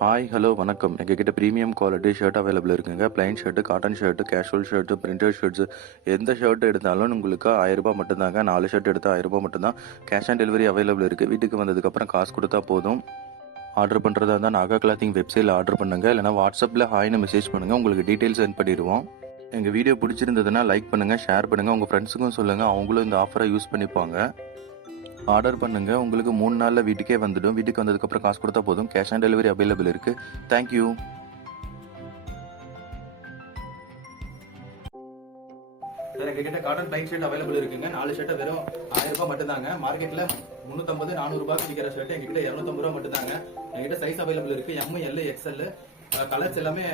Hi hello வணக்கம். எங்ககிட்ட premium quality shirt available இருக்குங்க. Plain shirt, cotton shirt, casual shirt, printed shirts எந்த shirt எடுத்தாலும் உங்களுக்கு ரூ. 1000 மட்டும்தாங்க. 4 ஷர்ட் எடுத்தால் ரூ. 1000 மட்டும்தான். கேஷ் ஆன் டெலிவரி அவைலபிள் இருக்குது. வீட்டுக்கு வந்ததுக்கப்புறம் காசு கொடுத்தா போதும். ஆர்டர் பண்ணுறதா இருந்தால் நாகா கிளாத்திங் வெப்சைட்டில் ஆர்டர் பண்ணுங்கள். இல்லைனா வாட்ஸ்அப்பில் ஹாய்னு மெசேஜ் பண்ணுங்கள். உங்களுக்கு டீட்டெயில்ஸ் சென்ட் பண்ணிடுவோம். எங்கள் வீடியோ பிடிச்சிருந்ததுன்னா லைக் பண்ணுங்கள், ஷேர் பண்ணுங்கள். உங்கள் ஃப்ரெண்ட்ஸுக்கும் சொல்லுங்கள், அவங்களும் இந்த ஆஃபரை யூஸ் பண்ணிப்பாங்க. ஆர்டர் பண்ணுங்க, உங்களுக்கு 3 நாளில் வீட்டுக்கே வந்துடும். வீட்டுக்கு வந்ததுக்கப்புறம் காசு கொடுத்தா போதும். கேஷ் ஆன் டெலிவரி அவைலபிள் இருக்கு. தேங்க்யூ. சார், எங்ககிட்ட காட்டன் பிளைன் ஷர்ட் அவைலபிள் இருக்குங்க. 4 ஷர்ட் வெறும் 1000 ரூபாய் மட்டும்தாங்க. மார்க்கெட்ல 350 400 ரூபாய்க்கு விற்கிற ஷர்ட் எங்ககிட்ட 250 ரூபாய் மட்டும்தாங்க. எங்ககிட்ட சைஸ் அவைலபிள் இருக்கு. எம், எல், எக்ஸ்எல் கலர்ஸ் எல்லாமே